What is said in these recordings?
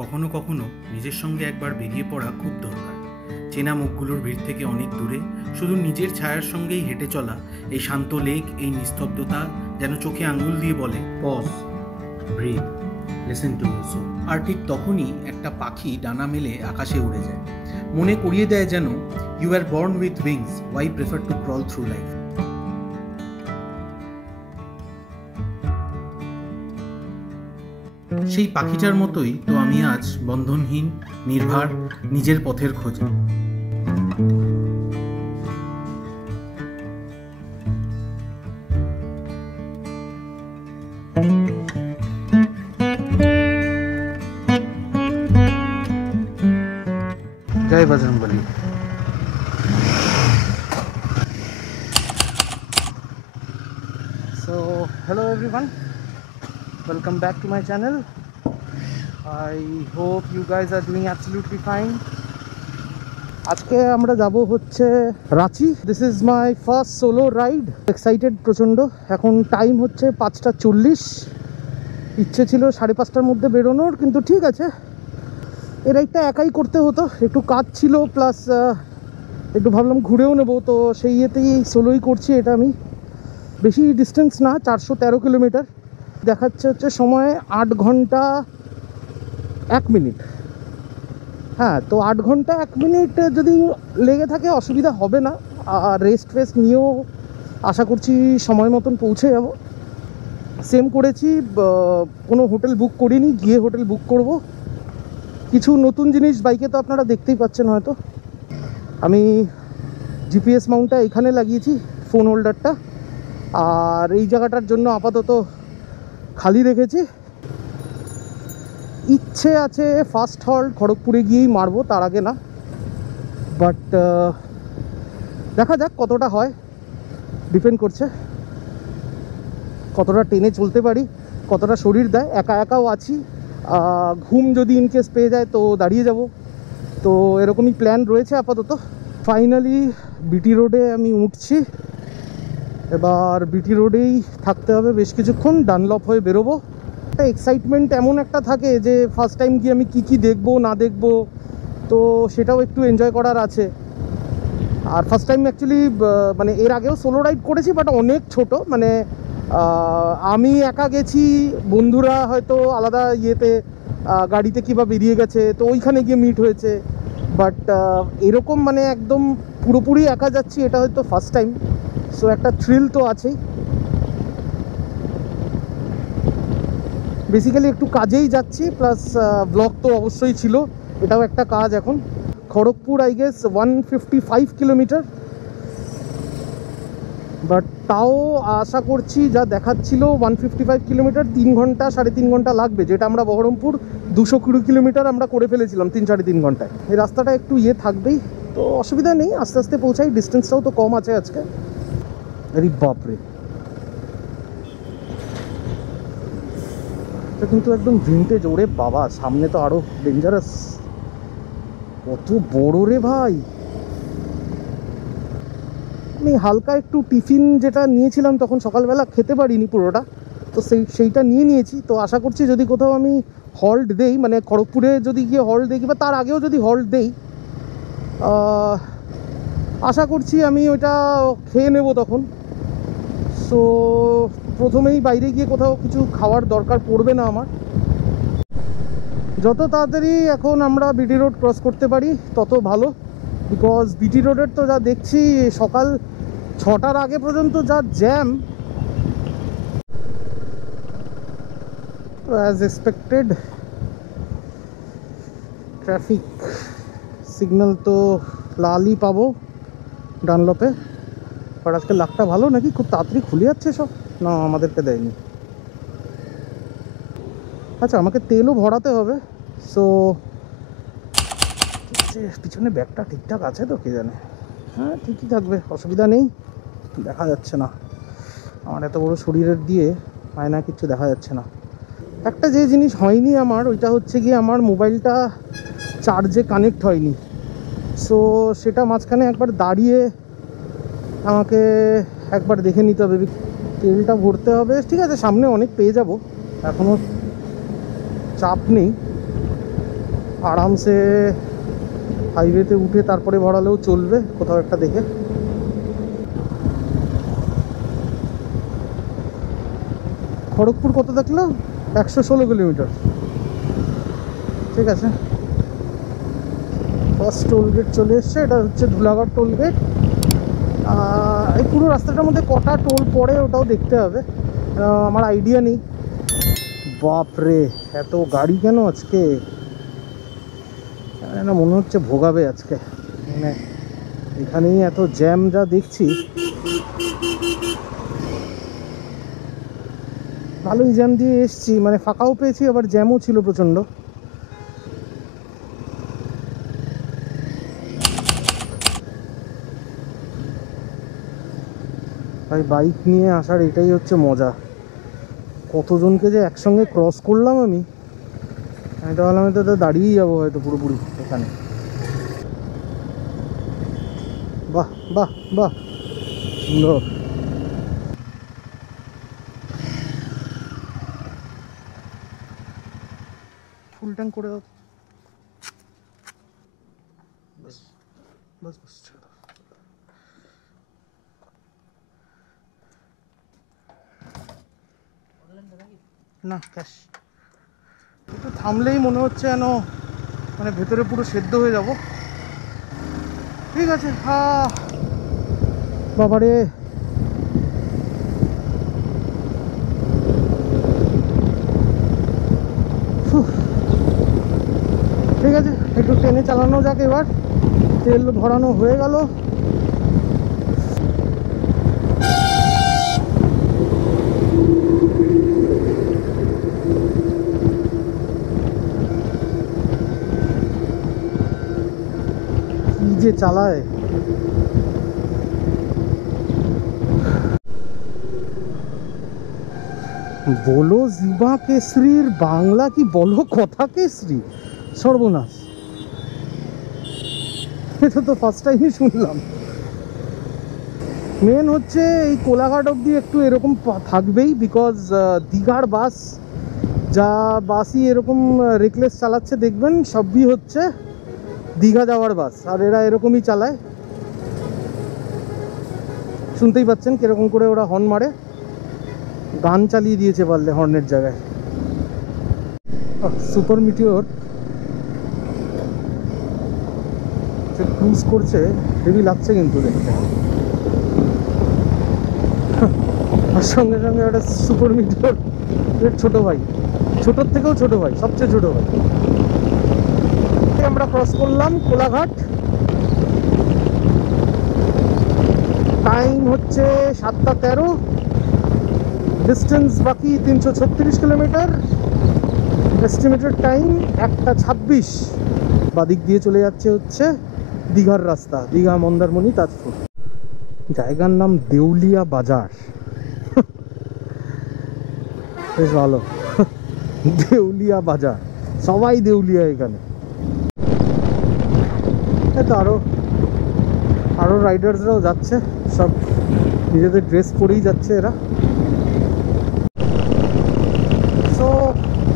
কখনো কখনো নিজের সঙ্গে একবার বেরিয়ে পড়া খুব দরকার। চেনা মুখগুলোর ভিড় থেকে অনেক দূরে শুধু নিজের ছায়ার সঙ্গেই হেঁটে চলা, এই শান্ত লেক, এই নিস্তব্ধতা যেন চোখে আঙুল দিয়ে বলে pause, breathe, listen to your soul. আর ঠিক তখনই একটা পাখি ডানা মেলে আকাশে উড়ে যায়, মনে করিয়ে দেয় যেন you are born with wings, why prefer to crawl through life. সেই পাখিটার মতোই তো আমি আজ বন্ধনহীন, নির্ভার, নিজের পথের খোঁজে। জয় Bajrangbali. So hello everyone, welcome back to my channel. I hope you guys are doing absolutely fine. আজকে আমরা যাব হচ্ছে Ranchi. This is my first solo ride. Excited প্রচণ্ড। এখন টাইম হচ্ছে 5:40। ইচ্ছে ছিল 5:30টার মধ্যে বেরোনোর, কিন্তু ঠিক আছে, এই রাইডটা একাই করতে হতো, একটু কাজ ছিল, প্লাস একটু ভাবলাম ঘুরেও নেবো, তো সেই ইয়েতেই সোলোই করছি। এটা আমি বেশি ডিস্টেন্স না, 413 কিলোমিটার দেখাচ্ছে। হচ্ছে সময় 8 ঘন্টা 1 মিনিট। হ্যাঁ, তো 8 ঘন্টা 1 মিনিট যদি লেগে থাকে অসুবিধা হবে না। আর রেস্ট ফেস্ট নিয়েও আশা করছি সময় মতন পৌঁছে যাব। সেম করেছি, কোনো হোটেল বুক করিনি, গিয়ে হোটেল বুক করব। কিছু নতুন জিনিস বাইকে তো আপনারা দেখতেই পাচ্ছেন হয়তো। আমি জিপিএস মাউন্টটা এখানে লাগিয়েছি, ফোন হোল্ডারটা, আর এই জায়গাটার জন্য আপাতত খালি রেখেছি। ইচ্ছে আছে ফার্স্ট হল্ট খড়গপুরে গিয়েই মারবো, তার আগে না। বাট দেখা যাক কতটা হয়, ডিপেন্ড করছে কতটা টেনে চলতে পারি, কতটা শরীর দেয়। একা একাও আছি, ঘুম যদি ইনকেস পেয়ে যায় তো দাঁড়িয়ে যাব। তো এরকমই প্ল্যান রয়েছে আপাতত। ফাইনালি বিটি রোডে আমি উঠছি। এবার বিটি রোডেই থাকতে হবে বেশ কিছুক্ষণ, ডানলপ হয়ে বেরোবো। একটা এক্সাইটমেন্ট এমন একটা থাকে যে ফার্স্ট টাইম গিয়ে আমি কি দেখবো না দেখবো, তো সেটাও একটু এনজয় করার আছে। আর ফার্স্ট টাইম অ্যাকচুয়ালি, মানে এর আগেও সোলো রাইড করেছি, বাট অনেক ছোট, মানে আমি একা গেছি, বন্ধুরা হয়তো আলাদা ইয়েতে গাড়িতে কিংবা বেরিয়ে গেছে, তো ওইখানে গিয়ে মিট হয়েছে। বাট এরকম মানে একদম পুরোপুরি একা যাচ্ছি, এটা হয়তো ফার্স্ট টাইম। সো একটা থ্রিল তো আছেই। বেসিক্যালি একটু কাজেই যাচ্ছি, প্লাস ব্লগ তো অবশ্যই ছিল, এটাও একটা কাজ। এখন Kharagpur I guess 155 kilometre, but তাও আশা করছি যা দেখাচ্ছিল 155 কিলোমিটার 3 ঘন্টা 3.5 ঘন্টা লাগবে, যেটা আমরা বহরমপুর 220 কিলোমিটার আমরা করে ফেলেছিলাম 3-3.5 ঘন্টায়। এই রাস্তাটা একটু ইয়ে থাকবেই, তো অসুবিধা নেই, আস্তে আস্তে পৌঁছাই। ডিস্টেন্সটাও তো কম আছে আজকে। আরে বাপরে, এটা কিন্তু একদম ভিন্টেজ। ওরে বাবা, সামনে তো আরো ডেঞ্জারাস। কত বড় রে ভাই! আমি হালকা একটু টিফিন যেটা নিয়েছিলাম তখন সকালবেলা খেতে পারিনি পুরোটা, তো সেইটা নিয়েছি। তো আশা করছি যদি কোথাও আমি হল্ট দেই, মানে খড়গপুরে যদি গিয়ে হল্ট দিই বা তার আগেও যদি হল্ট দেই, আশা করছি আমি ওইটা খেয়ে নেব তখন। সো প্রথমেই বাইরে গিয়ে কোথাও কিছু খাওয়ার দরকার পড়বে না আমার। যত তাড়াতাড়ি এখন আমরা বিটি রোড ক্রস করতে পারি তত ভালো, বিকজ বিটি রোডের তো যা দেখছি সকাল 6টার আগে পর্যন্ত যা jam, as expected. Traffic signal তো লালই পাবো ডানলপে। বাট আজকে লাকটা ভালো নাকি, খুব তাড়াতাড়ি খুলে যাচ্ছে সব। না, আমাদেরকে দেয়নি। আচ্ছা, আমাকে তেলও ভরাতে হবে। সো পিছনে ব্যাগটা ঠিকঠাক আছে তো, কে জানে। হ্যাঁ, ঠিকই থাকবে, অসুবিধা নেই। দেখা যাচ্ছে না, আমার এত বড় শরীরের দিয়ে আয়না কিছু দেখা যাচ্ছে না। একটা যে জিনিস হয়নি আমার, ওইটা হচ্ছে গিয়ে আমার মোবাইলটা চার্জে কানেক্ট হয়নি। সো সেটা মাঝখানে একবার দাঁড়িয়ে আমাকে একবার দেখে নিতে হবে। তেলটা ভরতে হবে, ঠিক আছে, সামনে অনেক পেয়ে যাব, এখনও চাপ নেই। আরামসে হাইওয়েতে উঠে তারপরে ভরালেও চলবে কোথাও একটা দেখে। খড়গপুর কত দেখলো? 116 কিলোমিটার। ঠিক আছে, ফার্স্ট টোল গেট চলে এসছে। এটা হচ্ছে ধুলাগড় টোল গেট। এই পুরো রাস্তাটার মধ্যে কটা টোল পড়ে ওটাও দেখতে হবে, আমার আইডিয়া নেই। বাপরে, এত গাড়ি কেন আজকে? না, মনে হচ্ছে ভোগাবে আজকে, মানে এখানেই এত জ্যাম যা দেখছি। ভালোই জ্যাম দিয়ে এসছি, মানে ফাঁকাও পেয়েছি, আবার জ্যামও ছিল প্রচণ্ড। ভাই, বাইক নিয়ে আসার এটাই হচ্ছে মজা। কতজনকে যে একসঙ্গে ক্রস করলাম আমি তো ভাবলাম তো দাঁড়িয়েই যাবো হয়তো পুরোপুরি এখানে। বাহ বাহ বাহ, সুন্দর। ফুল ট্যাঙ্ক করে দাও। বাস বাস বাস, ছেড়ে দাও। না, ক্যাশ। একটু থামলেই মনে হচ্ছে যেন মানে ভেতরে পুরো সেদ্ধ হয়ে যাব। ঠিক আছে। বাবারে, ঠিক আছে, একটু ট্রেনে চালানো যাক এবার। তেল ভরানো হয়ে গেল। কি যে চালায়! বলো জিবা কেশরীর বাংলা কি বলো কথা কেশরী? সর্বনাশ, এটা তো ফার্স্ট টাইমই শুনলাম। মেন হচ্ছে এই কোলাঘাট অবধি একটু এরকম থাকবেই, বিকজ দীঘার বাস যা বাসই এরকম রেকলেস চালাচ্ছে দেখবেন, সবই হচ্ছে দীঘা যাওয়ার বাস, আর এরা এরকমই চালায়। শুনতেই পাচ্ছেন কিরকম করে ওরা হর্ন মারে। গান চালিয়ে দিয়েছে পারলে হর্নের জায়গায়। সুপার মিটিওর যে ক্রুজ করছে, হেভি লাগছে কিন্তু দেখতে। আর সঙ্গে সঙ্গে একটা সুপার মিটিওর ছোট ভাই, ছোটোর থেকেও ছোট ভাই, সবচেয়ে ছোট ভাই। আমরা ক্রস করলাম কোলাঘাট। টাইম হচ্ছে 7:13, ডিস্টেন্স বাকি 336 কিলোমিটার, এস্টিমেটেড টাইম 1:26। বাদিক দিয়ে চলে যাচ্ছে হচ্ছে দীঘার রাস্তা, দীঘা, মন্দারমণি, তাজপুর। জায়গার নাম দেউলিয়া বাজার, বেশ ভালো। দেউলিয়া বাজার, সবাই দেউলিয়া এখানে। তো আরো রাইডার্সরাও যাচ্ছে, সব নিজেদের ড্রেস পরেই যাচ্ছে এরা। তো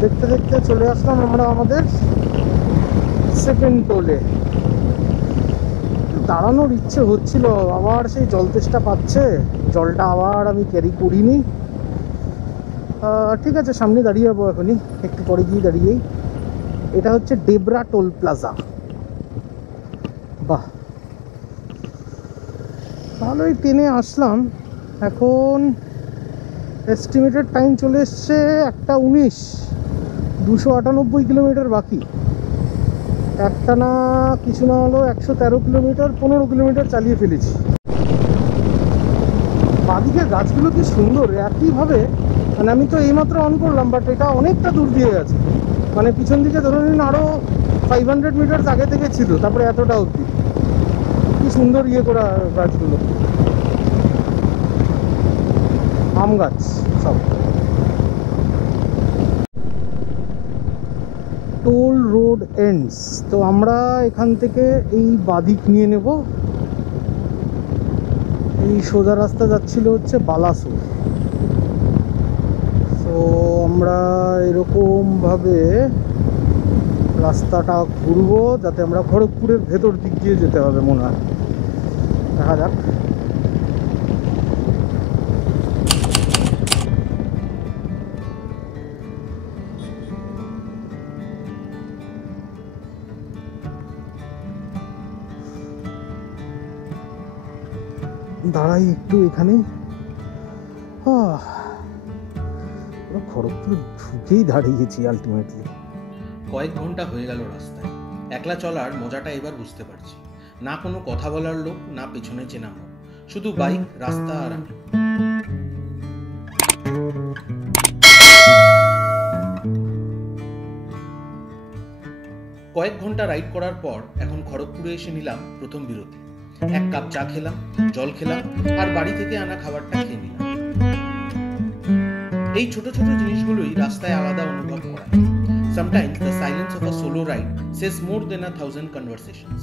দেখতে দেখতে চলে আসলাম আমরা আমাদের সেকেন্ড টোলে। দাঁড়ানোর ইচ্ছে হচ্ছিল, আবার সেই জল তেষ্টা পাচ্ছে, জলটা আবার আমি ক্যারি করিনি। ঠিক আছে, সামনে দাঁড়িয়ে যাবো এখনই, একটু পরে গিয়ে দাঁড়িয়েই। এটা হচ্ছে ডেবরা টোল প্লাজা। বাহ, ভালোই ট্রেনে আসলাম। এখন এস্টিমেটেড টাইম চলে এসছে 1:19, 298 কিলোমিটার বাকি। একটা না কিছু না হলো 113 কিলোমিটার, 15 কিলোমিটার চালিয়ে ফেলেছি। বাদিকের গাছগুলো কি সুন্দর একইভাবে, মানে আমি তো এইমাত্র অন করলাম, বাট এটা অনেকটা দূর দিয়ে গেছে। মানে পিছন দিকে ধরে নিন আরও 500 মিটার আগে থেকে ছিল, তারপরে এতটা অবধি। কি সুন্দর ইয়ে করা গাছগুলো, আম গাছ সব। টোল রোড এন্ডস, তো আমরা এখান থেকে এই বাদিক নিয়ে নেব। এই সোজা রাস্তা যাচ্ছিল হচ্ছে বালাসুর। তো আমরা এরকম ভাবে রাস্তাটা ঘুরবো, যাতে আমরা খড়গপুরের ভেতর দিক দিয়ে যেতে হবে মনে হয়। দেখা যাক। দাঁড়াই একটু এখানেই। খড়গপুর ঢুকেই দাঁড়িয়েছি আলটিমেটলি। কয়েক ঘন্টা হয়ে গেল রাস্তায়। একলা চলার মজাটা এবার বুঝতে পারছি। না কোনো কথা বলার লোক, না পেছনে চেনা মুখ, শুধু বাইক, রাস্তা আর আমি। কয়েক ঘন্টা রাইড করার পর এখন খড়গপুরে এসে নিলাম প্রথম বিরতি। এক কাপ চা খেলাম, জল খেলাম, আর বাড়ি থেকে আনা খাবারটা খেয়ে নিলাম। এই ছোট ছোট জিনিসগুলোই রাস্তায় আলাদা অনুভব করায়। Sometimes the silence of a solo ride says more than 1,000 conversations.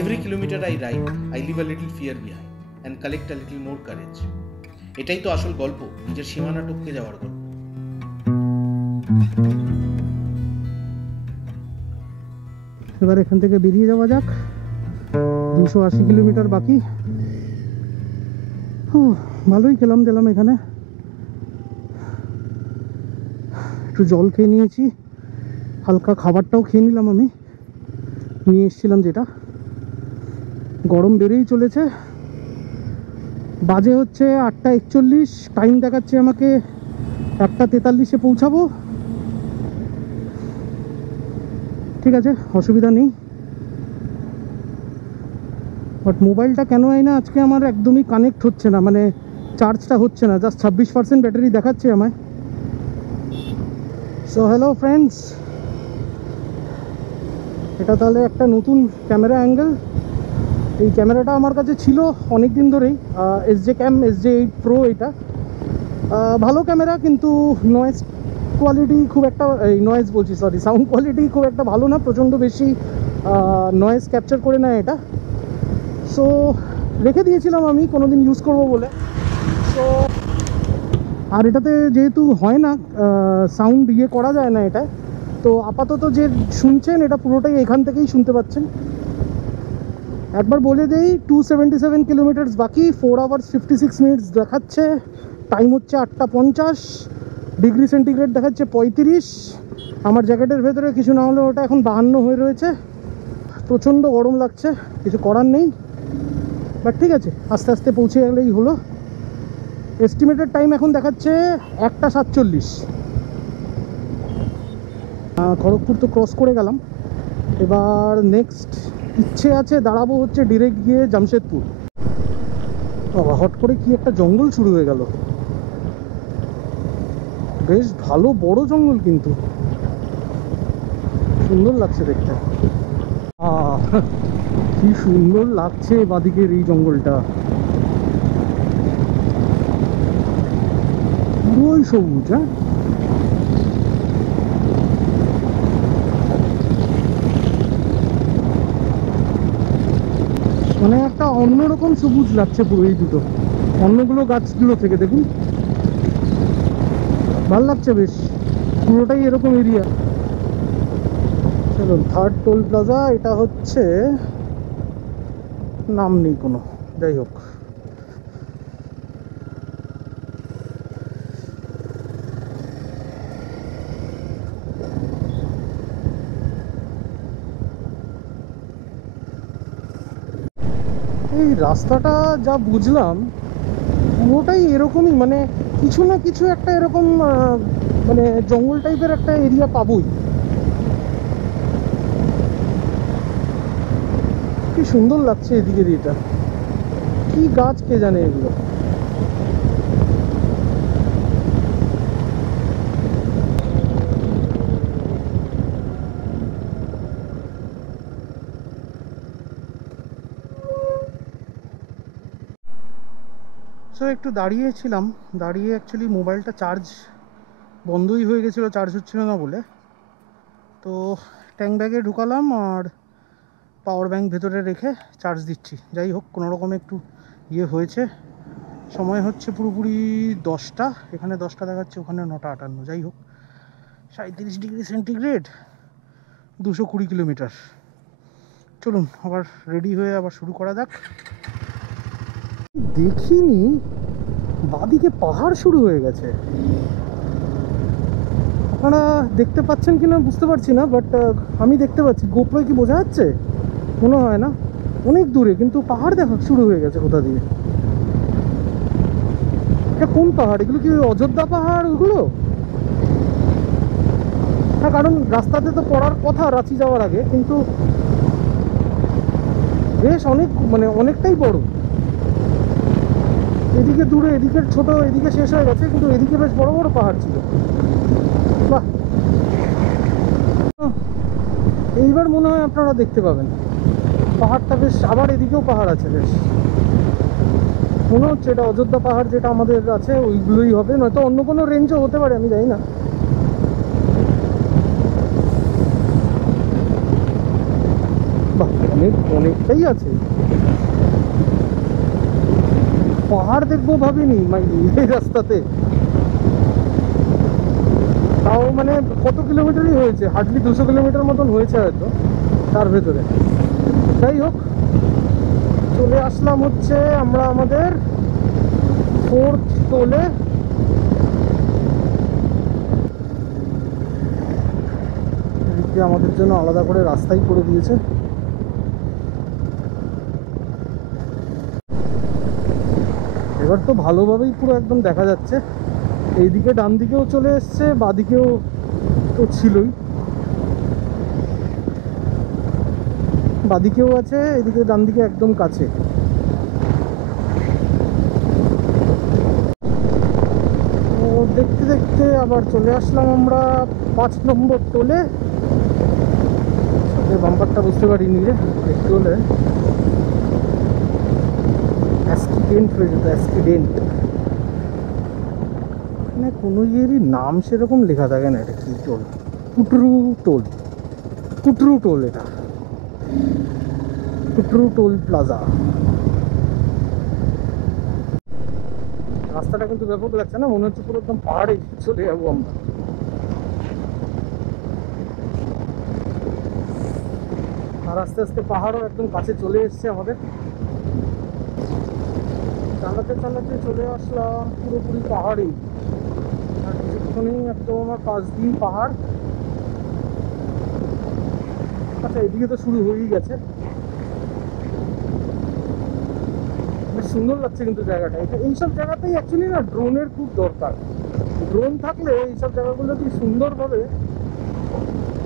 Every kilometer I ride, I leave a little fear behind and collect a little more courage. এটাই তো আসল গল্প, নিজের সীমানা টপকে যাওয়ার গল্প। এবার এখান থেকে বেরিয়ে যাওয়া যাক। 280 কিলোমিটার বাকি। ভালোই খেলাম দিলাম এখানে। একটু জল খেয়ে নিয়েছি, হালকা খাবারটাও খেয়ে নিলাম। আমি নিয়ে এসেছিলাম যেটা। গরম বেড়েই চলেছে। বাজে হচ্ছে 8:41, টাইম দেখাচ্ছে আমাকে 1:43-এ পৌঁছাবো। ঠিক আছে, অসুবিধা নেই। বাট মোবাইলটা কেন হয় না আজকে আমার একদমই কানেক্ট হচ্ছে না, মানে চার্জটা হচ্ছে না। জাস্ট 26% ব্যাটারি দেখাচ্ছে আমায়। সো হ্যালো ফ্রেন্ডস, এটা তাহলে একটা নতুন ক্যামেরা অ্যাঙ্গেল। এই ক্যামেরাটা আমার কাছে ছিল অনেক দিন ধরেই, SJ-Cam SJ8 Pro। এটা ভালো ক্যামেরা, কিন্তু নয়েজ কোয়ালিটি খুব একটা, সাউন্ড কোয়ালিটি খুব একটা ভালো না, প্রচণ্ড বেশি নয়েজ ক্যাপচার করে নেয় এটা। সো রেখে দিয়েছিলাম আমি কোনোদিন ইউজ করব বলে। সো আর এটাতে যেহেতু হয় না, সাউন্ড করা যায় না এটা, তো আপাতত যে শুনছেন এটা পুরোটাই এখান থেকেই শুনতে পাচ্ছেন। একবার বলে দেই, 277 কিলোমিটার বাকি, 4 hours 56 minutes দেখাচ্ছে। টাইম হচ্ছে 8:50, ডিগ্রি সেন্টিগ্রেড দেখাচ্ছে 35। আমার জ্যাকেটের ভেতরে কিছু না হলে ওটা এখন 52 হয়ে রয়েছে। প্রচণ্ড গরম লাগছে, কিছু করার নেই। বাট ঠিক আছে, আস্তে আস্তে পৌঁছে গেলেই হলো। এস্টিমেটেড টাইম এখন দেখাচ্ছে 1:47। খড়গপুর তো ক্রস করে গেলাম। এবার নেক্সট ইচ্ছে আছে দাঁড়াবো হচ্ছে ডিরেক্ট গিয়ে জামশেদপুর। বাবা, হট করে কি একটা জঙ্গল শুরু হয়ে গেল। বেশ ভালো বড় জঙ্গল, কিন্তু সুন্দর লাগছে দেখতে। কি সুন্দর লাগছে বাদিকের এই জঙ্গলটা, পুরোই সবুজ। হ্যাঁ, মানে একটা অন্যরকম সবুজ লাগছে পুরো এই দুটো অন্যগুলো গাছগুলো থেকে। দেখুন, ভাল লাগছে বেশ, পুরোটাই এরকম এরিয়া। চলুন, 3rd টোল প্লাজা। এটা হচ্ছে, নাম নেই কোনো, যাই হোক। এই রাস্তাটা যা বুঝলাম পুরোটাই এরকমই, মানে কিছু না কিছু একটা এরকম মানে জঙ্গল টাইপের একটা এরিয়া পাবোই। কি সুন্দর লাগছে এদিকে, এটা কি গাছ কে জানে এগুলো। সো একটু দাঁড়িয়েছিলাম, দাঁড়িয়ে অ্যাকচুয়ালি মোবাইলটা চার্জ বন্ধই হয়ে গেছিলো, চার্জ হচ্ছিল না বলে। তো ট্যাঙ্ক ব্যাগে ঢুকালাম আর পাওয়ার ব্যাঙ্ক ভেতরে রেখে চার্জ দিচ্ছি। যাই হোক, কোনো রকমে একটু হয়েছে। সময় হচ্ছে পুরোপুরি 10টা, এখানে 10টা দেখাচ্ছে, ওখানে 9:58। যাই হোক, 37°C, 220 কিলোমিটার। চলুন আবার রেডি হয়ে আবার শুরু করা যাক। দেখিনি বাদিকে পাহাড় শুরু হয়ে গেছে। আপনারা দেখতে পাচ্ছেন কিনা বুঝতে পারছি না, বাট আমি দেখতে পাচ্ছি। গোপ্রোয় কি বোঝা যাচ্ছে? মনে হয় না, অনেক দূরে, কিন্তু পাহাড় দেখা শুরু হয়ে গেছে কোথা দিয়ে। এটা কোন পাহাড়? এগুলো কি অযোধ্যা পাহাড় ওগুলো? হ্যাঁ, কারণ রাস্তাতে তো পড়ার কথা রাঁচি যাওয়ার আগে, কিন্তু বেশ অনেকটাই বড়। এদিকে দূরে, এদিকে ছোট, এদিকে শেষ হয়ে গেছে, কিন্তু এদিকে বেশ বড় বড় পাহাড় ছিল। বাহ, এইবার মনে হয় আপনারা দেখতে পাবেন পাহাড়টা বেশ। আবার এদিকেও পাহাড় আছে বেশ, মনে হচ্ছে এটা অযোধ্যা পাহাড় যেটা আমাদের আছে ওইগুলোই হবে, নয়তো অন্য কোনো রেঞ্জও হতে পারে, আমি জানি না। বাহ, অনেকটাই আছে। পাহাড় দেখবো ভাবিনি এই রাস্তাতে। তাও কত কিলোমিটারই হয়েছে, হার্ডলি 200 কিলোমিটার মতন হয়েছে হয়তো তার ভেতরে। যাই হোক, চলে আসলাম হচ্ছে আমরা আমাদের 4th টোলে। এদিকে আমাদের জন্য আলাদা করে রাস্তাই করে দিয়েছে। এবার তো ভালোভাবেই পুরো একদম দেখা যাচ্ছে। এইদিকে ডান দিকেও চলে এসছে, বাদিকেও তো ছিলই, বাদিকেও আছে, এদিকে ডান দিকে একদম কাছে। তো দেখতে দেখতে আবার চলে আসলাম আমরা 5 নম্বর টোলে। সাথে বাম্পারটা বুঝতে পারিনি রে, দেখতে হলে অ্যাক্সিডেন্ট হয়ে যেত, অ্যাক্সিডেন্ট। এখানে কোনো ইয়েরই নাম সেরকম লেখা থাকে না। এটা কি টোল? কুটরু টোল, কুটরু টোল, এটা কুটরু টোল প্লাজা। রাস্তাটা কিন্তু ব্যাপক লাগছে না? মনে হচ্ছে পুরো একদম পাহাড়ে চলে যাবো আমরা। আর আস্তে আস্তে পাহাড়ও একদম কাছে চলে এসছে আমাদের। চালাতে চালাতে চলে আসলাম পুরোপুরি পাহাড়েই। আর কিছুক্ষণেই একদম আমার পাশ দিয়ে পাহাড়। আচ্ছা, এদিকে তো শুরু হয়েই গেছে। বেশ সুন্দর লাগছে কিন্তু জায়গাটা। এইসব জায়গাতেই অ্যাকচুয়ালি না ড্রোনের খুব দরকার। ড্রোন থাকলে এইসব জায়গাগুলোতে সুন্দরভাবে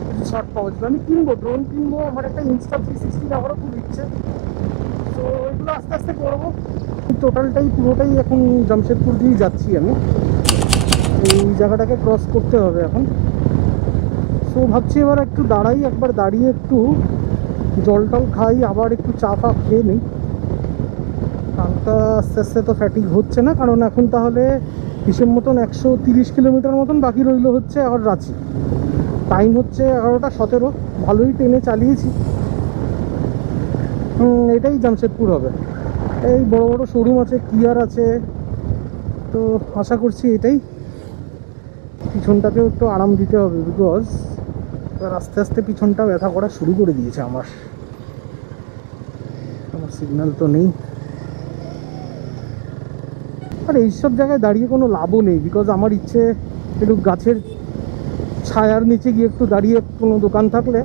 কিছু শট পাওয়া যাবে। আমি কিনবো, ড্রোন কিনবো। আমার একটা Insta360 নেওয়ারও খুব ইচ্ছে। তো এগুলো আস্তে আস্তে করবো। টোটালটাই পুরোটাই এখন জামশেদপুর দিয়েই যাচ্ছি আমি। এই জায়গাটাকে ক্রস করতে হবে এখন। সো ভাবছি এবার একটু দাঁড়াই, একবার দাঁড়িয়ে একটু জল টল খাই, আবার একটু চা ফা খেয়ে নিই। কারণটা আস্তে আস্তে তো ফ্যাটিক হচ্ছে না, কারণ এখন তাহলে হিসেব মতন 130 কিলোমিটার মতন বাকি রইল হচ্ছে আর রাঁচি। টাইম হচ্ছে 11:17। ভালোই ট্রেনে চালিয়েছি। এটাই জামশেদপুর হবে। এই বড় বড় শোরুম আছে, কিয়ার আছে, তো আশা করছি এটাই। পিছনটাকেও একটু আরাম দিতে হবে, বিকজ এবার আস্তে আস্তে পিছনটা ব্যথা করা শুরু করে দিয়েছে আমার। সিগন্যাল তো নেই। আর এইসব জায়গায় দাঁড়িয়ে কোনো লাভও নেই, বিকজ আমার ইচ্ছে একটু গাছের ছায়ার নিচে গিয়ে একটু দাঁড়িয়ে কোনো দোকান থাকলে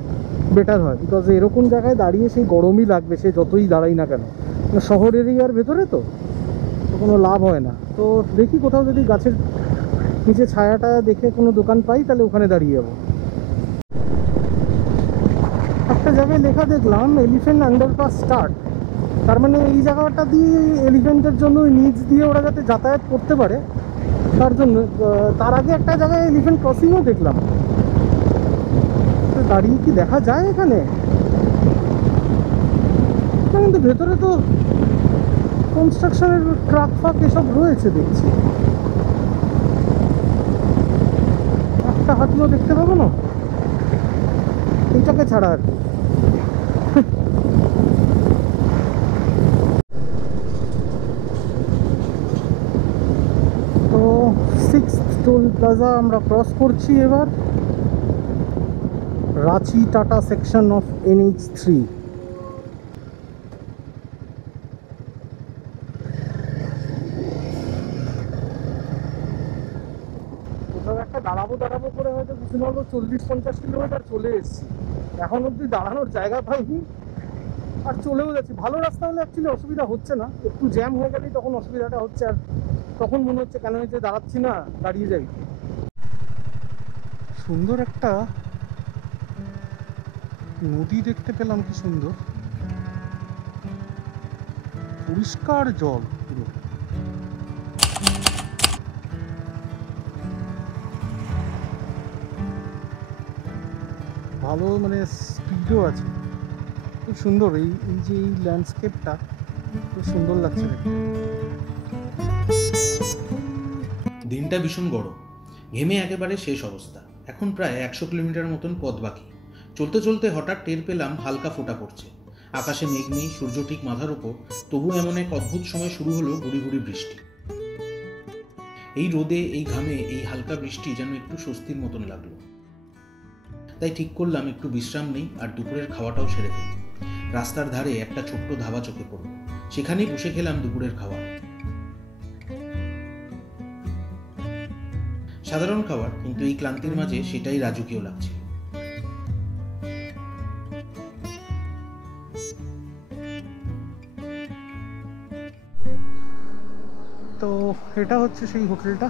বেটার হয়। বিকজ এরকম জায়গায় দাঁড়িয়ে সেই গরমই লাগবে, সে যতই দাঁড়াই না কেন। শহর এরিয়ার ভেতরে তো কোনো লাভ হয় না। তো দেখি কোথাও যদি গাছের নিচে ছায়াটা দেখে কোনো দোকান পাই, তাহলে ওখানে দাঁড়িয়ে যাবো। একটা জায়গায় লেখা দেখলাম এলিফ্যান্ট আন্ডারপাস স্টার্ট। তার মানে এই জায়গাটা দিয়ে এলিফ্যান্টের জন্য নিচ দিয়ে ওরা যাতে যাতায়াত করতে পারে তার জন্য। তার আগে একটা জায়গায় এলিফ্যান্ট ক্রসিংও দেখলাম। দাঁড়িয়ে কি দেখা যায় এখানে? কিন্তু ভেতরে তো কনস্ট্রাকশনের ট্রাক ফাক এসব রয়েছে দেখছি। একটা হাতিও দেখতে পাবো না এইটাকে ছাড়া আর কি। তো 6th টোল প্লাজা আমরা ক্রস করছি এবার। Ranchi Tata section of NH3. কোথাও একটা দাঁড়াবো করে হয়তো কিছু না হলেও 40-50 কিলোমিটার চলে এসেছি। এখন অবধি দাঁড়ানোর জায়গা পাইনি আর চলেও যাচ্ছি। ভালো রাস্তা হলে অ্যাকচুয়ালি অসুবিধা হচ্ছে না, একটু জ্যাম হয়ে গেলেই তখন অসুবিধাটা হচ্ছে। আর তখন মনে হচ্ছে কেন হয়েছে দাঁড়াচ্ছি না, দাঁড়িয়ে যাই। সুন্দর একটা নদী দেখতে পেলাম, কি সুন্দর পরিষ্কার জল পুরো। ভালো মানে স্পিডও আছে, খুব সুন্দর। এই যে এই ল্যান্ডস্কেপটা খুব সুন্দর লাগছে দেখতে। দিনটা ভীষণ গরম, ঘেমে একেবারে শেষ অবস্থা। এখন প্রায় 100 কিলোমিটার মতন পথ বাকি। চলতে চলতে হঠাৎ টের পেলাম হালকা ফোঁটা পড়ছে। আকাশে মেঘ নেই, সূর্য ঠিক মাথার উপর, তবু এমন এক অদ্ভুত সময় শুরু হলো গুড়ি গুড়ি বৃষ্টি। এই রোদে, এই ঘামে, এই হালকা বৃষ্টি যেন একটু স্বস্তির মতন লাগলো। তাই ঠিক করলাম একটু বিশ্রাম নেই আর দুপুরের খাওয়াটাও সেরে ফেলি। রাস্তার ধারে একটা ছোট্ট ধাবা চোখে পড়ল, সেখানেই বসে খেলাম দুপুরের খাবার। সাধারণ খাবার, কিন্তু এই ক্লান্তির মাঝে সেটাই রাজকীয় লাগছিল। তো এটা হচ্ছে সেই হোটেলটা।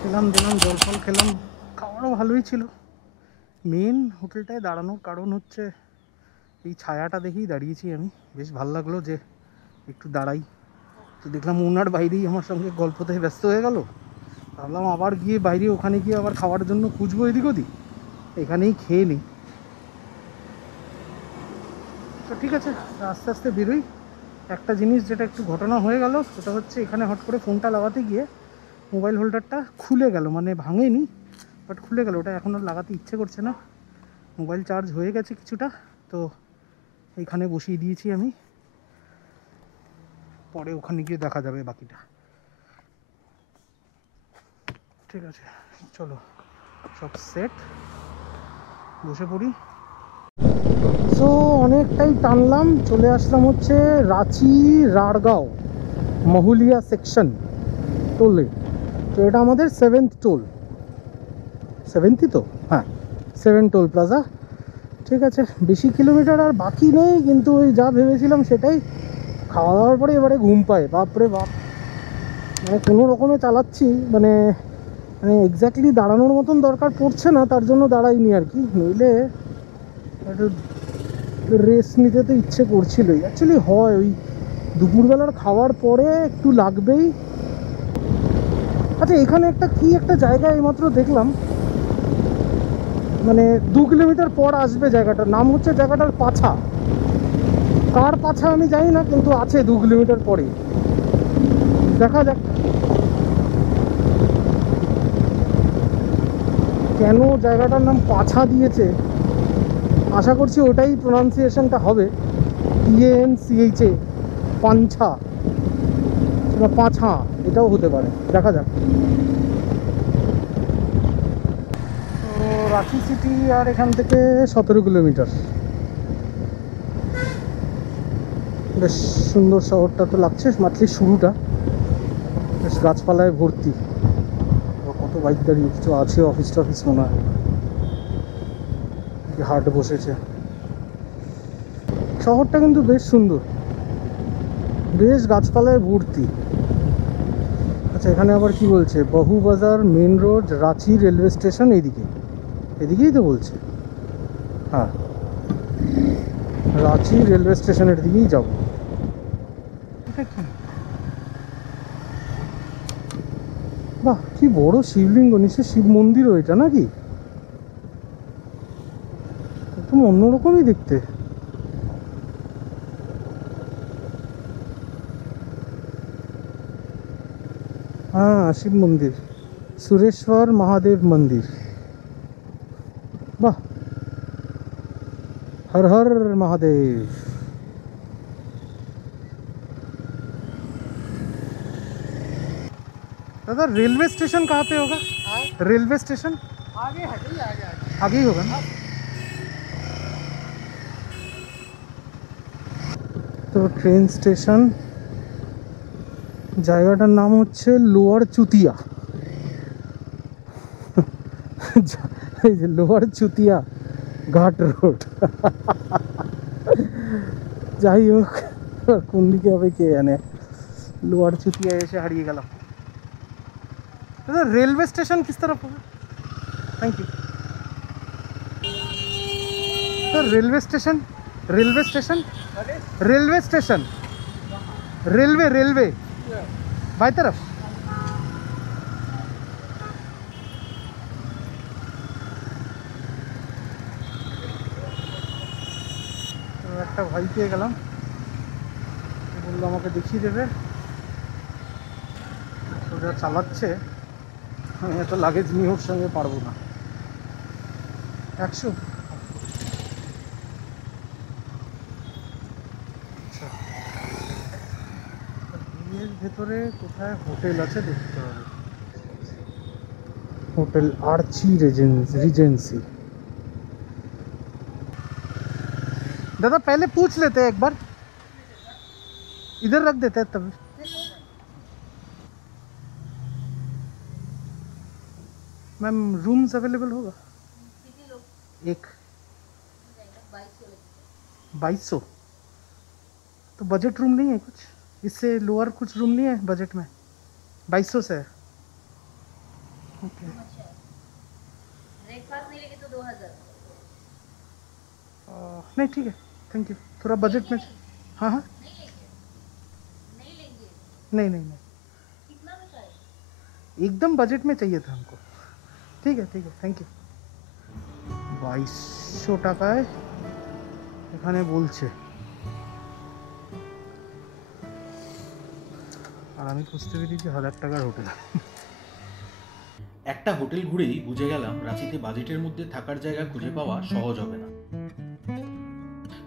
খেলাম দিলাম, জল ফল খেলাম, খাওয়ারও ভালোই ছিল। মেন হোটেলটায় দাঁড়ানোর কারণ হচ্ছে এই ছায়াটা দেখেই দাঁড়িয়েছি আমি। বেশ ভালো লাগলো যে একটু দাঁড়াই। তো দেখলাম ওনার বাইরেই আমার সঙ্গে গল্পতে ব্যস্ত হয়ে গেল। ভাবলাম আবার গিয়ে বাইরে ওখানে গিয়ে আবার খাওয়ার জন্য খুঁজবো এদিক ওদিক, এখানেই খেয়ে নিই। তো ঠিক আছে, আস্তে আস্তে বেরোই। একটা জিনিস যেটা একটু ঘটনা হয়ে গেল, সেটা হচ্ছে এখানে হট করে ফোনটা লাগাতে গিয়ে মোবাইল হোল্ডারটা খুলে গেল, মানে ভাঙেনি বাট খুলে গেল। ওটা এখন আর লাগাতে ইচ্ছে করছে না। মোবাইল চার্জ হয়ে গেছে কিছুটা, তো এইখানে বসিয়ে দিয়েছি আমি। পরে ওখানে গিয়ে দেখা যাবে বাকিটা। ঠিক আছে, চলো সব সেট, বসে পড়ি। সো অনেকটাই টানলাম, চলে আসলাম হচ্ছে রাঁচি রাড়গাঁও মহুলিয়া সেকশন টোলে। তো এটা আমাদের 7th টোল, 7th তো, হ্যাঁ 7 টোল প্লাজা। ঠিক আছে, বেশি কিলোমিটার আর বাকি নেই, কিন্তু ওই যা ভেবেছিলাম সেটাই। খাওয়া দাওয়ার পরে এবারে ঘুম পায়, বাপরে বাপ। মানে কোনো রকমে চালাচ্ছি, মানে মানে এক্স্যাক্টলি দাঁড়ানোর মতন দরকার পড়ছে না, তার জন্য দাঁড়াইনি আর কি। নইলে একটু রেস্ট নিতে তো ইচ্ছে করছিলই। অ্যাকচুয়ালি হয় ওই দুপুরবেলার খাওয়ার পরে একটু লাগবেই। আচ্ছা, এখানে একটা জায়গা এইমাত্র দেখলাম, মানে 2 কিলোমিটার পর আসবে জায়গাটার নাম হচ্ছে জায়গাটার পাছা। কার পাছা আমি জানি না, কিন্তু আছে 2 কিলোমিটার পরে। দেখা যাক কেন জায়গাটার নাম পাছা দিয়েছে। আশা করছি ওটাই প্রোনাউন্সিয়েশনটা হবে, PANCHA, পাঞ্ছা বা পাঁছা, এটাও হতে পারে, দেখা যাক। তো রাঁচি সিটি আর এখান থেকে 17 কিলোমিটার। বেশ সুন্দর শহরটা তো লাগছে, মাত্র শুরুটা। বেশ গাছপালায় ভর্তি, কত বাইক দাঁড়িয়ে, কিছু আছে অফিস টফিস মনে হয়, কি হাট বসেছে। শহরটা কিন্তু বেশ সুন্দর, বেশ গাছপালায় ভর্তি। আচ্ছা, এখানে আবার কি বলছে, Bowbazar main road Ranchi railway station, এদিকেই তো বলছে। হ্যাঁ, রাঁচি রেলওয়ে স্টেশনের দিকেই যাব। এটা কি, বাহ কি বড় শিবলিঙ্গ, নিশ্চয় শিব মন্দিরও এটা নাকি? একদম অন্যরকমই দেখতে। হ্যাঁ, শিব মন্দির, সুরেশ্বর মহাদেব মন্দির। বাহ, हर हर महादेव। दादा रेलवे स्टेशन कहाँ पे होगा? रेलवे स्टेशन आगे ही होगा ना। তো ট্রেন স্টেশন, জায়গাটার নাম হচ্ছে লোয়ার চুতিয়া। এই যে লোয়ার চুতিয়া ঘাট রোড। যাই হোক, কোন দিকে হবে কে জানে। लोअर चुतिया ऐसे हारिए गलम। रेलवे स्टेशन किस तरफ होगा? Thank you sir. Railway station, railway station, railway station, railway railway by तरफ। একটা ভাই পেয়ে গেলাম, বললো আমাকে দেখিয়ে দেবে। ওটা চালাচ্ছে, আমি এত লাগেজ নিয়ে ওর সঙ্গে পারবো না। 100। আচ্ছা, এর ভেতরে কোথায় হোটেল আছে দেখতে হবে। Hotel Archie Regency. दादा पहले पूछ लेते हैं एक बार, इधर रख देते हैं तब। मैम रूम्स अवेलेबल होगा? एक 2200। तो बजट रूम नहीं है कुछ इससे लोअर? कुछ रूम नहीं है बजट में? 2200 से है। ओके। ब्रेकफास्ट नहीं लेंगे तो 2000। नहीं ठीक है, थैंक यू। थोड़ा बजट में। हाँ हाँ, नहीं लेंगे, नहीं लेंगे। नहीं नहीं नहीं, कितना में चाहिए? एकदम बजट में चाहिए था हमको। ठीक है ठीक है, थैंक यू। 2200 টাকায় এখানে বলছে, আর আমি খুঁজতে পেরেছি 1000 টাকার হোটেল। একটা হোটেল ঘুরেই বুঝে গেলাম রাঁচিতে বাজেটের মধ্যে থাকার জায়গা খুঁজে পাওয়া সহজ হবে না।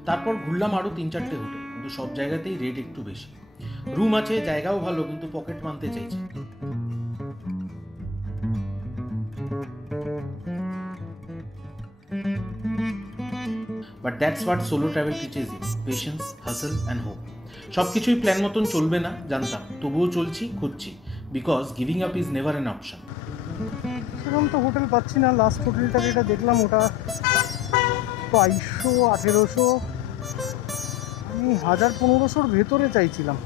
তারপর ঘুরলাম আরও 3-4টে হোটেল, কিন্তু সব জায়গাতেই রেট একটু বেশি। রুম আছে, জায়গাও ভালো, কিন্তু পকেট মানতে চাইছে। But that's what solo travel teaches you, patience, hustle and hope. সব কিছুই প্ল্যান মতন চলবে না জানতাম, তবুও চলছি, খুঁজছি, because giving up is never an option. সেরকম তো হোটেল পাচ্ছি না। লাস্ট হোটেলটা যেটা দেখলাম ওটা 2200, 1800, আমি 1000-1500 ভেতরে চাইছিলাম।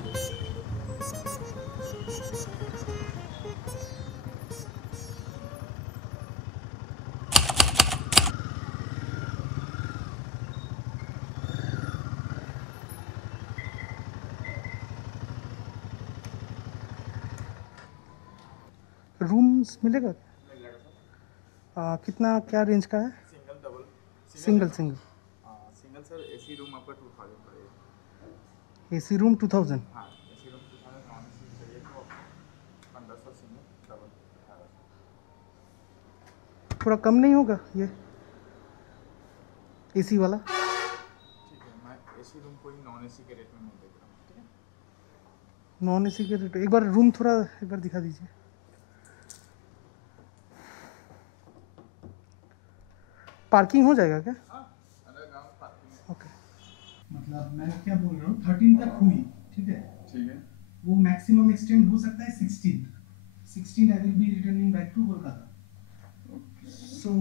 रूम्स मिलेगा? कितना, क्या रेंज का है? Single double? Single single single sir AC room आपका 2000 पड़ेगा। AC room 2000। हाँ एसी रूम 2000, नॉन एसी चाहिए तो 1500 सिंगल, डबल 1800। थोड़ा कम नहीं होगा ये एसी वाला? ठीक है, मैं एसी रूम को ही नॉन एसी के रेट में मैं देख रहा हूँ। ठीक है, नॉन एसी के रेट। एक बार रूम थोड़ा एक बार दिखा दीजिए। पार्किंग हो जाएगा क्या? हाँ अंडरग्राउंड पार्किंग। ओके, मतलब मैं क्या बोल रहा हूँ, 13 तक हुई, ठीक है? ठीक है, वो मैक्सिमम एक्सटेंड हो सकता है 16 I will be returning back to Kolkata. So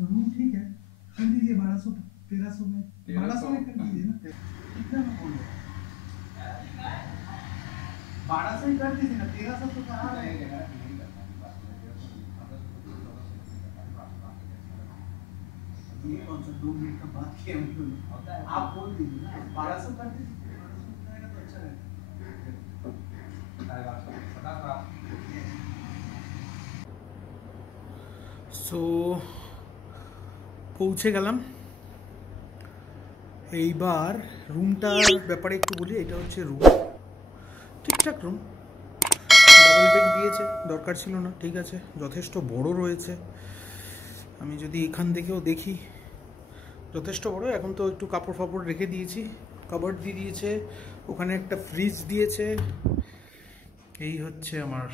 room ठीक है, कर दीजिए 1200, 1300 में, 1200 में कर दीजिए ना। कितना में बोल रहे हैं? 1200 ही कर दीजिए ना, 1300 तो कहाँ रहेगा? ये कौन सा 2 मिनट का बात किया हम लोग? आप बोल दीजिए ना, 1200 कर दीजिए, 1200 हो जाएगा तो अच्छा रहेगा। সো পৌঁছে গেলাম। এইবার রুমটার ব্যাপারে একটু বলি। এটা হচ্ছে রুম, ঠিকঠাক রুম, ডাবল বেড দিয়েছে, দরকার ছিল না, ঠিক আছে, যথেষ্ট বড় রয়েছে। আমি যদি এখান থেকেও দেখি যথেষ্ট বড়। এখন তো একটু কাপড় ফাপড় রেখে দিয়েছি, কাবার্ড দিয়ে দিয়েছে, ওখানে একটা ফ্রিজ দিয়েছে, এই হচ্ছে আমার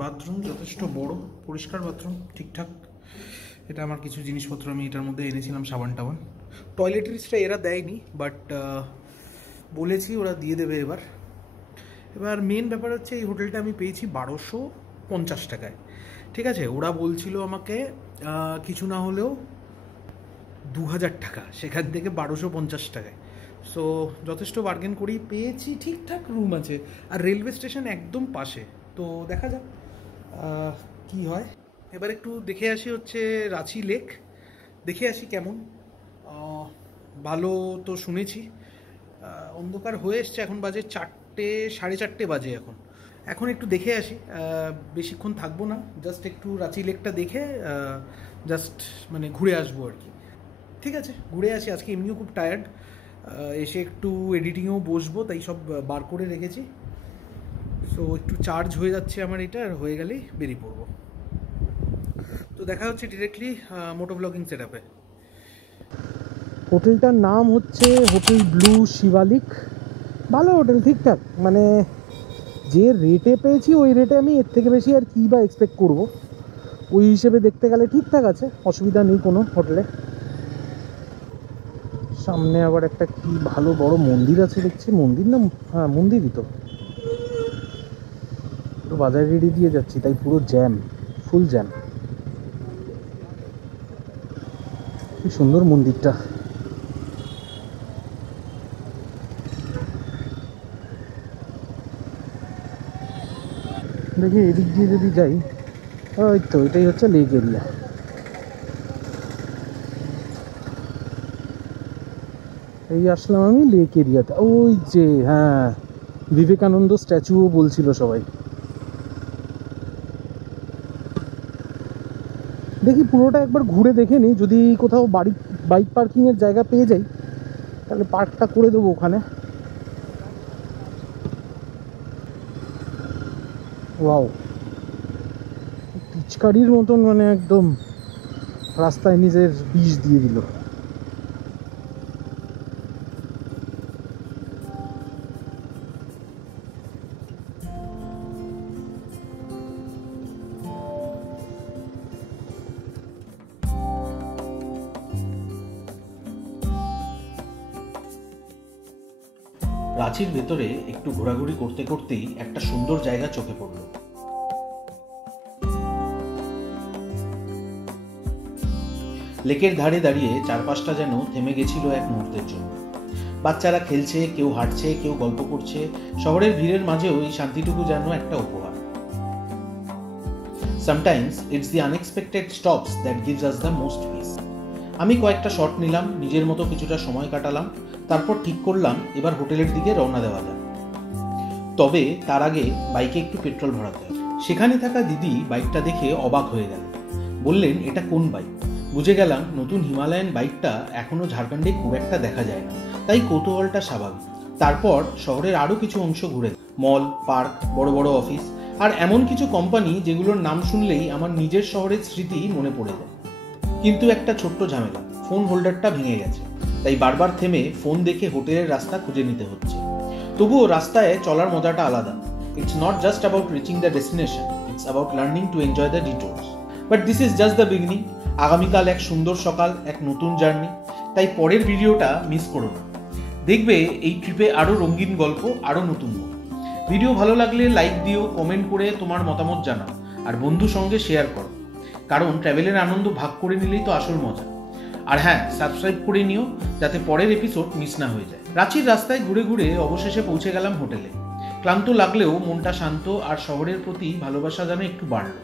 বাথরুম, যথেষ্ট বড়, পরিষ্কার বাথরুম, ঠিকঠাক। এটা আমার কিছু জিনিসপত্র আমি এটার মধ্যে এনেছিলাম, সাবান টাবান। টয়লেটরিজটা এরা দেয়নি, বাট বলেছি ওরা দিয়ে দেবে এবার। এবার মেন ব্যাপার হচ্ছে এই হোটেলটা আমি পেয়েছি 1250 টাকায়, ঠিক আছে। ওরা বলছিল আমাকে কিছু না হলেও 2000 টাকা, সেখান থেকে 1250 টাকায়। সো যথেষ্ট বার্গেন করেই পেয়েছি, ঠিকঠাক রুম আছে, আর রেলওয়ে স্টেশন একদম পাশে। তো দেখা যাক কি হয়। এবার একটু দেখে আসি হচ্ছে রাঁচি লেক, দেখে আসি কেমন। ভালো তো শুনেছি। অন্ধকার হয়ে এসছে, এখন বাজে 4টে, 4:30 বাজে এখন একটু দেখে আসি। বেশিক্ষণ থাকবো না, জাস্ট একটু রাঁচি লেকটা দেখে জাস্ট মানে ঘুরে আসবো আর কি। ঠিক আছে, ঘুরে আসি। আজকে এমনিও খুব টায়ার্ড, এসে একটু এডিটিংয়েও বসবো, তাই সব বার করে রেখেছি। সো একটু চার্জ হয়ে যাচ্ছে আমার এটা, আর হয়ে গেলেই বেরিয়ে পড়বো। তো দেখা হচ্ছে ডিরেক্টলি মোটো ব্লগিং সেট আপে। হোটেলটার নাম হচ্ছে হোটেল ব্লু শিবালিক। ভালো হোটেল, ঠিকঠাক, মানে যে রেটে পেয়েছি ওই রেটে আমি এর থেকে বেশি আর কী বা এক্সপেক্ট করবো। ওই হিসেবে দেখতে গেলে ঠিকঠাক আছে, অসুবিধা নেই কোনো হোটেলে। সামনে আবার একটা কি ভালো বড় মন্দির আছে দেখছি। মন্দির না, হ্যাঁ মন্দিরই তো। পুরো বাজার রেডি দিয়ে যাচ্ছি, তাই পুরো জ্যাম, ফুল জ্যাম। কি সুন্দর মন্দিরটা। দেখি এদিক দিয়ে যদি যাই, ওই তো এটাই হচ্ছে লেক এরিয়া। এই আসলাম আমি লেক এরিয়াতে। ওই যে হ্যাঁ, বিবেকানন্দ স্ট্যাচুও বলছিল সবাই। দেখি পুরোটা একবার ঘুরে দেখে নিই, যদি কোথাও বাইক পার্কিংয়ের জায়গা পেয়ে যাই তাহলে পার্কটা করে দেবো ওখানে। ওয়াও, পিচকারির মতন, মানে একদম রাস্তায় নিজের বিষ দিয়ে দিল। রাঁচির ভেতরে একটু ঘোরাঘুরি করতে করতেই একটা সুন্দর জায়গা চোখে পড়ল। লেকের ধারে দাঁড়িয়ে চারপাশটা যেন থেমে গেছিল এক মুহূর্তের জন্য। বাচ্চারা খেলছে, কেউ হাঁটছে, কেউ গল্প করছে। শহরের ভিড়ের মাঝেও এই শান্তিটুকু যেন একটা উপহার। Sometimes it's the unexpected stops that gives us the most peace. আমি কয়েকটা শট নিলাম, নিজের মতো কিছুটা সময় কাটালাম, তারপর ঠিক করলাম এবার হোটেলের দিকে রওনা দেওয়া যাক। তবে তার আগে বাইকে একটু পেট্রোল ভরাতে হবে। সেখানে থাকা দিদি বাইকটা দেখে অবাক হয়ে গেল, বললেন এটা কোন বাইক? বুঝে গেলাম নতুন হিমালয়ান বাইকটা এখনো ঝাড়খণ্ডে খুব একটা দেখা যায় না, তাই কৌতূহলটা স্বাভাবিক। তারপর শহরের আরও কিছু অংশ ঘুরে, মল, পার্ক, বড় বড় অফিস, আর এমন কিছু কোম্পানি যেগুলোর নাম শুনলেই আমার নিজের শহরের স্মৃতি মনে পড়ে যায়। কিন্তু একটা ছোট্ট ঝামেলা, ফোন হোল্ডারটা ভেঙে গেছে, তাই বারবার থেমে ফোন দেখে হোটেলের রাস্তা খুঁজে নিতে হচ্ছে। তবুও রাস্তায় চলার মজাটা আলাদা। It's not just about reaching the destination, it's about learning to enjoy the detours. But this is just the beginning. আগামীকাল এক সুন্দর সকাল, এক নতুন জার্নি, তাই পরের ভিডিওটা মিস করো না। দেখবে এই ট্রিপে আরও রঙিন গল্প, আরও নতুন মন। ভিডিও ভালো লাগলে লাইক দিও, কমেন্ট করে তোমার মতামত জানাও, আর বন্ধুর সঙ্গে শেয়ার করো, কারণ ট্রাভেলের আনন্দ ভাগ করে নিলেই তো আসল মজা। আর হ্যাঁ, সাবস্ক্রাইব করে নিও যাতে পরের এপিসোড মিস না হয়ে যায়। রাঁচির রাস্তায় ঘুরে ঘুরে অবশেষে পৌঁছে গেলাম হোটেলে। ক্লান্ত লাগলেও মনটা শান্ত, আর শহরের প্রতি ভালোবাসা যেন একটু বাড়লো।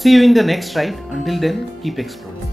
See you in the next ride. Until then, keep exploring.